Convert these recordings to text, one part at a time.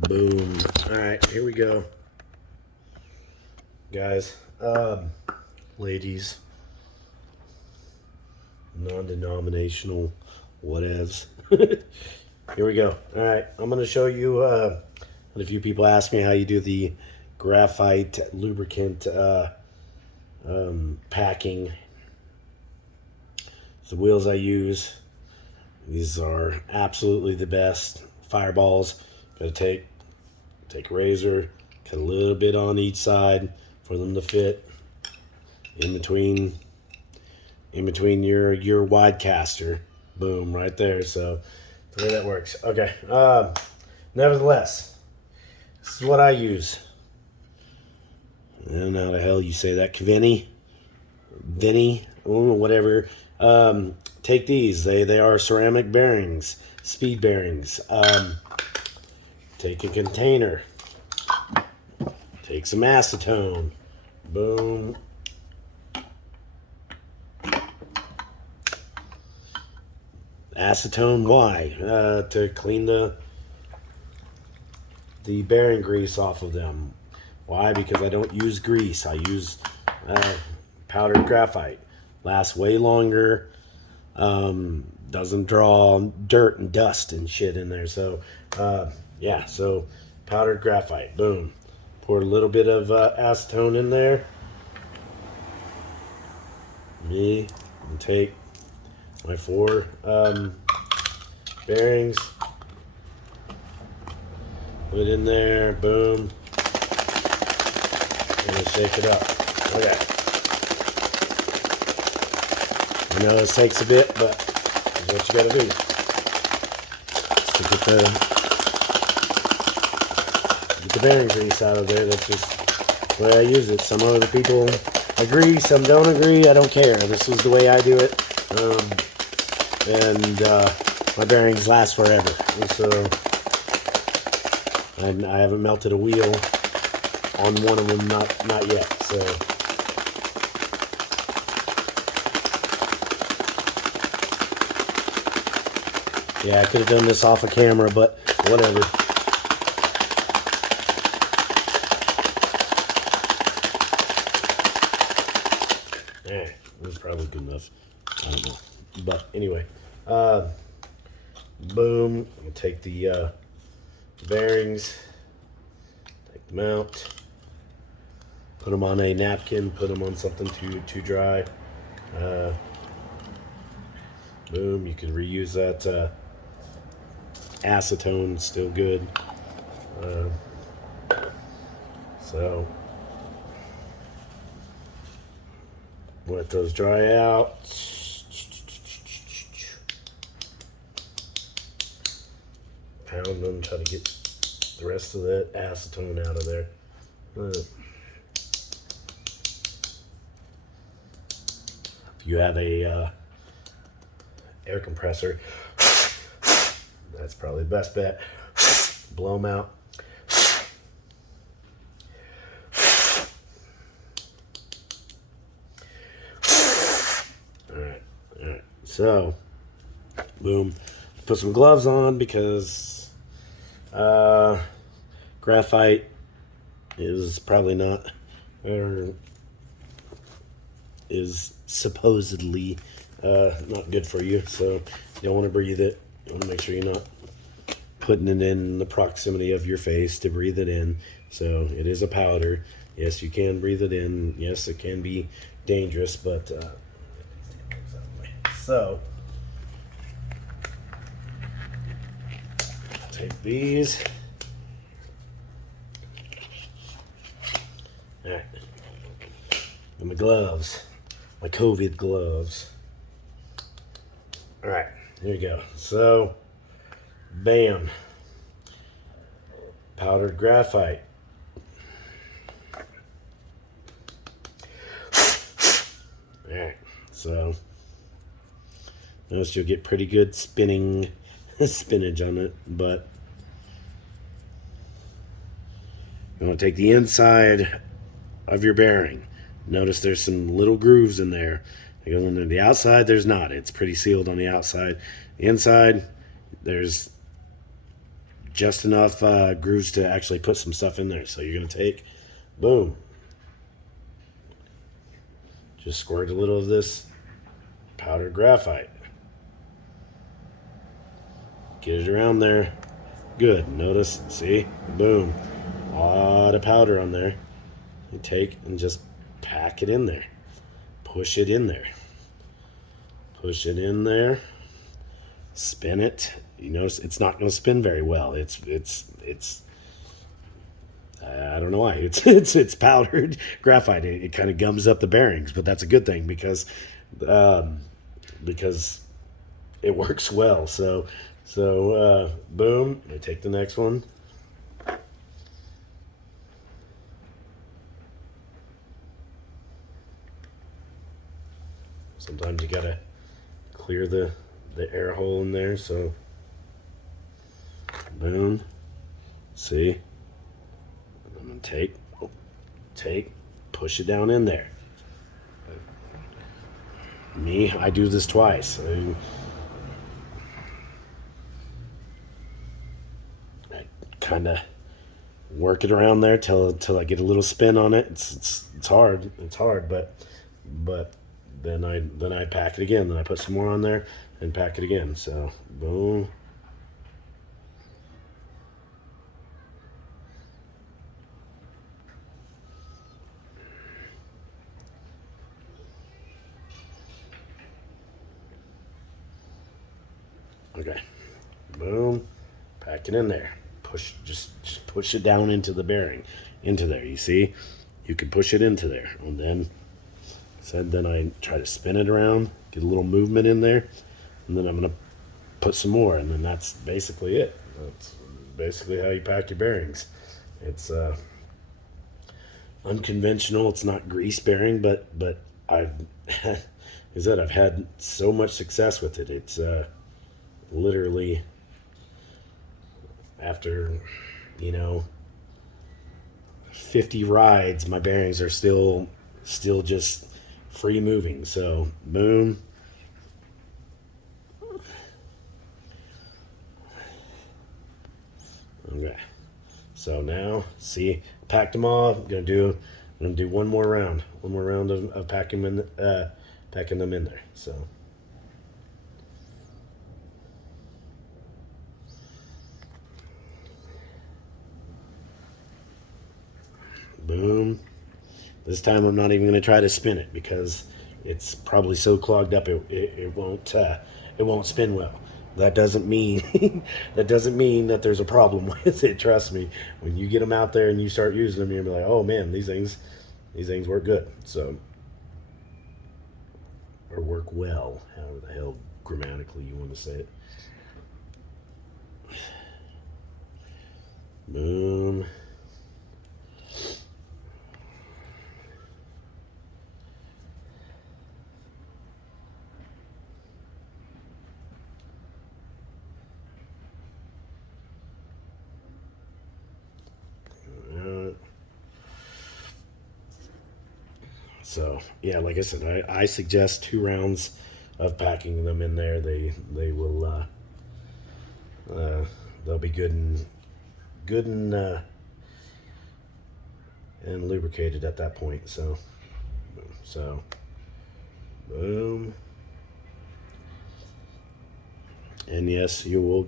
Boom. All right, here we go, guys. Ladies, non-denominational, whatevs. Here we go. All right, I'm gonna show you. A few people ask me how you do the graphite lubricant packing. The wheels I use. These are absolutely the best. Fireballs. Gotta take a razor, cut a little bit on each side for them to fit in between your wide caster. Boom, right there. So the way that works. Okay. Nevertheless, this is what I use. I don't know how the hell you say that. Vinny, whatever. Take these. They are ceramic bearings, speed bearings. Take a container. Take some acetone. Boom. Acetone, why? To clean the bearing grease off of them. Why? Because I don't use grease. I use powdered graphite. Lasts way longer. Doesn't draw dirt and dust and shit in there. So, yeah. So, powdered graphite. Boom. Pour a little bit of acetone in there. And take my 4 bearings. Put it in there. Boom. And shake it up. Okay. I know this takes a bit, but that's what you gotta do. Just to get the bearing grease out of there. That's just the way I use it. Some other people agree, some don't agree. I don't care. This is the way I do it. My bearings last forever. And so I haven't melted a wheel on one of them, not yet. So. Yeah, I could have done this off of camera, but whatever. That's probably good enough. I don't know. But anyway, boom. I'll take the bearings, take them out, put them on a napkin, put them on something to dry. Boom. You can reuse that. Acetone, still good. So let those dry out. Pound them, try to get the rest of that acetone out of there. If you have a air compressor, that's probably the best bet. Blow them out. All right. So, boom. Put some gloves on because graphite is probably not, or is supposedly not good for you. So you don't want to breathe it. You want to make sure you're not putting it in the proximity of your face to breathe it in. So it is a powder. Yes, you can breathe it in. Yes, it can be dangerous, but so take these. All right, and my gloves, my COVID gloves. All right, here we go. So, bam, powdered graphite. All right, so notice you'll get pretty good spinach on it, but you want to take the inside of your bearing. Notice there's some little grooves in there. It goes into the outside, there's not. It's pretty sealed on the outside. The inside, there's just enough grooves to actually put some stuff in there. So you're gonna take, boom, just squirt a little of this powdered graphite. Get it around there. Good. Notice, see, boom, a lot of powder on there. You take and just pack it in there. Push it in there. Push it in there. Spin it. You notice it's not going to spin very well. It's I don't know why. It's powdered graphite. It kind of gums up the bearings, but that's a good thing because it works well. So boom. I take the next one. Sometimes you gotta clear the air hole in there. So boom. See. I'm gonna take, push it down in there. I do this twice. I kind of work it around there till I get a little spin on it. It's hard. It's hard, but then I pack it again. Then I put some more on there and pack it again. So boom. Okay, boom, pack it in there. Push, just push it down into the bearing, into there. You see, you can push it into there, and then I try to spin it around, get a little movement in there, and then I'm gonna put some more, and then that's basically it. That's basically how you pack your bearings. It's unconventional. It's not grease bearing, but I've I've had so much success with it. It's literally after 50 rides, my bearings are still just free moving. So boom. Okay, so now see, packed them all. I'm gonna do one more round of packing them in there. So boom. This time I'm not even going to try to spin it because it's probably so clogged up it won't spin well. That doesn't mean that there's a problem with it. Trust me. When you get them out there and you start using them, you're gonna be like, oh man, these things work good. So, or work well. However the hell grammatically you want to say it. Boom. So yeah, like I said, I suggest 2 rounds of packing them in there. They will they'll be good and lubricated at that point. So boom, and yes, you will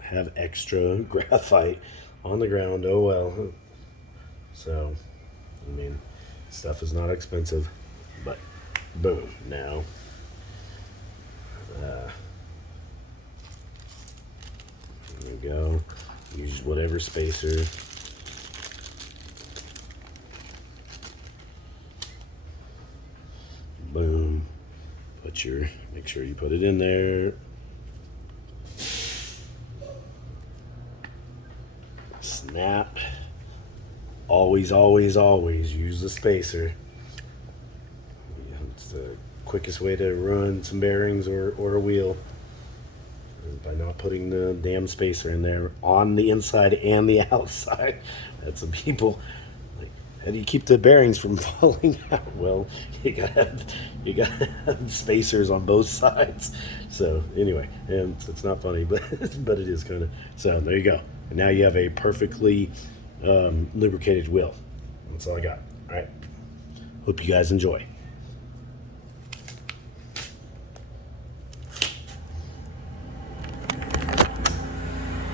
have extra graphite on the ground. Oh well. So I mean, stuff is not expensive, but boom, now there you go. Use whatever spacer. Boom. Make sure you put it in there. Snap. Always use the spacer. It's the quickest way to ruin some bearings or a wheel is by not putting the damn spacer in there on the inside and the outside. That's some people like, how do you keep the bearings from falling out? Well, you gotta have spacers on both sides. So anyway, and it's not funny, but it is kind of. So there you go. And now you have a perfectly lubricated wheel. That's all I got. All right. Hope you guys enjoy.